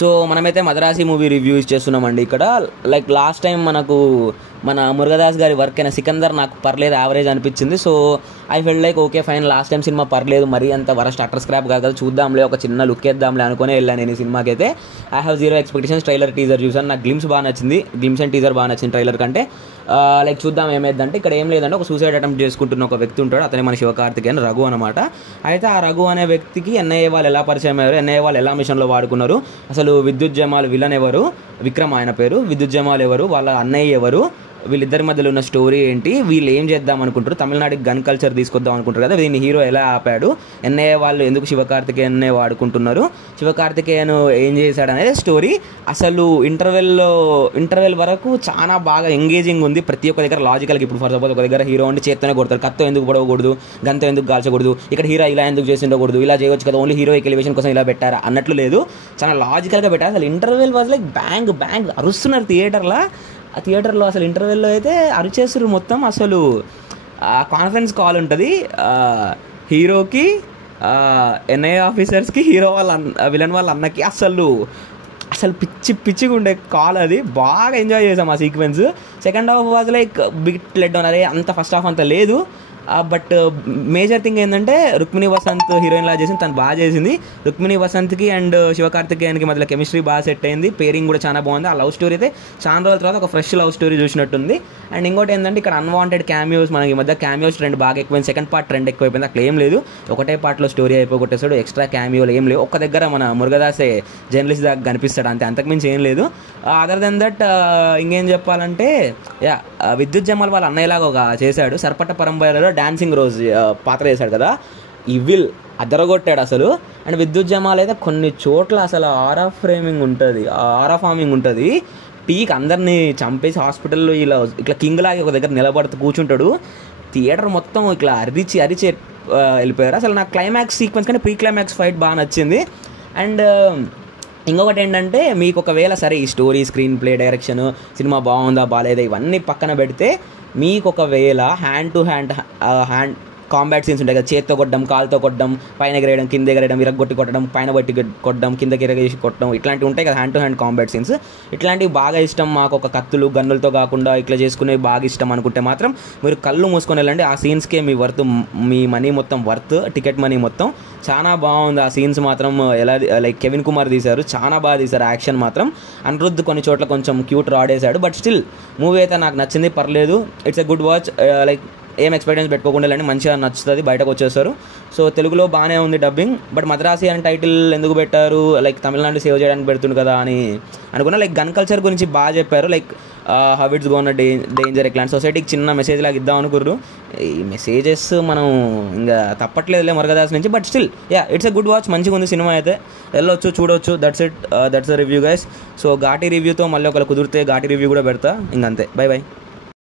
So మనమైతే Madrasi movie review చేస్తున్నామండి ఇక్కడ. లైక్ లాస్ట్ టైం మనకు మన మురుగదాస్ గారి వర్క్ అయిన సికందర్ నాకు పర్లేదు, యావరేజ్ అనిపించింది. So I felt like okay fine, last time cinema పర్లేదు, మరీ అంత వరస్ట్ అటర్ స్క్రాప్ కాదు కదా, చూద్దాంలే ఒక చిన్న లుక్ వేద్దాంలే అనుకునే వెళ్ళాను నేను ఈ సినిమాకి అయితే. I have zero expectations. Trailer teaser చూసాను, నాకు గ్లిమ్స్ బాగా నచ్చింది, గ్లిమ్స్ అండ్ టీజర్ బాగా నచ్చింది ట్రైలర్ కంటే. లైక్ చూద్దాం ఏమైందంటే. ఇక్కడ ఏం లేదంటే ఒక సూసైడ్ అటెంప్ట్ చేసుకుంటున్న ఒక వ్యక్తి ఉంటాడు, అతనే మన శివకార్తికేయన్ రఘు అనమాట. అయితే ఆ రఘు అనే వ్యక్తికి ఎన్ఐఏ వాళ్ళు ఎలా పరిచయం అయ్యారు, ఎన్ఐఏ వాళ్ళు ఎలా మిషన్లో వాడుకున్నారు, అసలు విద్యుత్ జమాల్ విలన్ ఎవరు, విక్రమ్ ఆయన పేరు, విద్యుత్ జమాల్ ఎవరు, వాళ్ళ అన్నయ్య ఎవరు, వీళ్ళిద్దరి మధ్యలో ఉన్న స్టోరీ ఏంటి, వీళ్ళు ఏం చేద్దాం అనుకుంటారు, తమిళనాడుకి గన్ కల్చర్ తీసుకొద్దాం అనుకుంటారు కదా, దీన్ని హీరో ఎలా ఆపాడు, ఎన్ఐఏ వాళ్ళు ఎందుకు శివకార్తికేయన్నే వాడుకుంటున్నారు, శివకార్తికేయన్ ఏం చేశాడు అనేది స్టోరీ. అసలు ఇంటర్వెల్ వరకు చాలా బాగా ఎంగేజింగ్ ఉంది. ప్రతి ఒక్క దగ్గర లాజికల్గా, ఇప్పుడు ఫర్ సపోజ్ ఒక దగ్గర హీరో ఉండి చేత్తోనే కొడతారు, కత్తో ఎందుకు పడవకూడదు, గంతో ఎందుకు కాల్చకూడదు, ఇక్కడ హీరో ఇలా ఎందుకు చేసి ఉండకూడదు, ఇలా చేయవచ్చు కదా, ఓన్లీ హీరోయిక్ ఎలివేషన్ కోసం ఇలా పెట్టారా అన్నట్లు లేదు, చాలా లాజికల్గా పెట్టారు. అసలు interval was like bang bang అరుస్తున్నారు థియేటర్లో అసలు ఇంటర్వెల్లో అయితే అరిచేస్తారు మొత్తం. అసలు కాన్ఫరెన్స్ కాల్ ఉంటుంది హీరోకి, ఎన్ఐఏ ఆఫీసర్స్కి, హీరో వాళ్ళ విలన్ వాళ్ళ అన్నకి. అసలు పిచ్చిగా ఉండే కాల్ అది, బాగా ఎంజాయ్ చేసాం ఆ sequence. Second half was like bit let down, అరే అంత ఫస్ట్ హాఫ్ అంత లేదు. బట్ మేజర్ థింగ్ ఏంటంటే రుక్మిణి వసంత్ హీరోయిన్ లా చేసింది, తను బాగా చేసింది. రుక్మిణి వసంత్కి అండ్ శివకార్తికేయన్కి మధ్యలో కెమిస్ట్రీ బాగా సెట్ అయింది, పేరింగ్ కూడా చాలా బాగుంది. ఆ లవ్ స్టోరీ అయితే చాలా రోజుల తర్వాత ఒక ఫ్రెష్ లవ్ స్టోరీ చూసినట్టుంది. అండ్ ఇంకోటి ఏంటంటే ఇక్కడ అన్వాంటెడ్ క్యామియోస్, మనకి ఈ మధ్య క్యామియోస్ ట్రెండ్ బాగా ఎక్కువైంది, సెకండ్ పార్ట్ ట్రెండ్ ఎక్కువైపోయింది. అక్కడ ఏం లేదు, ఒకటే పార్ట్లో స్టోరీ అయిపోగొట్టేస్తాడు, ఎక్స్ట్రా క్యామియోలు ఏం లేవు. ఒక్క దగ్గర మన మురుగదాసే జర్నలిస్ట్ దాకా కనిపిస్తాడు అంతే, అంతకుమించి ఏం లేదు. అదర్ దెన్ దట్ ఇంకేం చెప్పాలంటే విద్యుత్ జమాల్ వాళ్ళ అన్నయ్యలాగా ఒక చేశాడు, సర్పట్ట పరంపరలో డాన్సింగ్ రోజ్ పాత్ర చేశాడు కదా, ఈ విల్ అదరగొట్టాడు అసలు. అండ్ విద్యుత్ జమాల్ అయితే కొన్ని చోట్ల అసలు ఆరా ఫార్మింగ్ ఉంటుంది, టీకి అందరినీ చంపేసి హాస్పిటల్లో ఇట్లా కింగ్ లాగా ఒక దగ్గర నిలబడుతూ కూర్చుంటాడు, థియేటర్ మొత్తం ఇట్లా అరిచి వెళ్ళిపోయారు. అసలు నాకు క్లైమాక్స్ సీక్వెన్స్ కంటే ప్రీ క్లైమాక్స్ ఫైట్ బాగా నచ్చింది. అండ్ ఇంకొకటి ఏంటంటే, మీకు ఒకవేళ సరే ఈ story, screenplay, direction, cinema బాగుందా బాగాలేదా ఇవన్నీ పక్కన పెడితే, మీకు ఒకవేళ hand to hand combat scenes ఉంటాయి కదా, చేత్తో కొట్టడం, కాలుతో కొట్టడం, పైన ఎగరేయడం, కింద ఎగరేయడం, ఇరగొట్టి కొట్టడం, పైన బట్టి కొట్టడం, కిందకి ఎరగేసి కొట్టడం, ఇట్లాంటివి ఉంటాయి కదా hand to hand combat scenes. ఇట్లాంటివి బాగా ఇష్టం మాకు, ఒక కత్తులు గన్నులతో కాకుండా ఇట్లా చేసుకునేవి బాగా ఇష్టం అనుకుంటే మాత్రం మీరు కళ్ళు మూసుకొని వెళ్ళండి. ఆ సీన్స్కే మీ మనీ మొత్తం వర్త్, టికెట్ మనీ మొత్తం. చాలా బాగుంది ఆ సీన్స్ మాత్రం. ఎలా లైక్ కెవిన్ కుమార్ తీశారు, చాలా బాగా తీశారు. యాక్షన్ మాత్రం అనిరుద్ధ్ కొన్ని చోట్ల కొంచెం క్యూట్ రాడేశాడు, బట్ స్టిల్ మూవీ అయితే నాకు నచ్చింది, పర్లేదు, it's a good watch. Like ఏం ఎక్స్పెక్టెన్స్ పెట్టుకోకుండా వెళ్ళండి, మంచిగా నచ్చుతుంది, బయటకు వచ్చేస్తారు. సో తెలుగులో బాగానే ఉంది డబ్బింగ్, బట్ మద్రాసి అనే టైటిల్ ఎందుకు పెట్టారు, లైక్ తమిళనాడు సేవ్ చేయడానికి పెడుతుంది కదా అని అనుకున్నా. లైక్ గన్ కల్చర్ గురించి బాగా చెప్పారు, like how it's gone danger, ఇట్లాంటి సొసైటీకి చిన్న మెసేజ్ లాగా ఇద్దాం అనుకుర్రు. ఈ మెసేజెస్ మనం ఇంకా తప్పట్లేదులే మురుగదాస్ నుంచి, but still it's a good watch, మంచిగా ఉంది సినిమా అయితే, వెళ్ళొచ్చు, చూడవచ్చు. That's the review guys. So Ghaati రివ్యూతో మళ్ళీ ఒకవేళ కుదిరితే ఘాటి రివ్యూ కూడా పెడతా. ఇంకంతే, బై.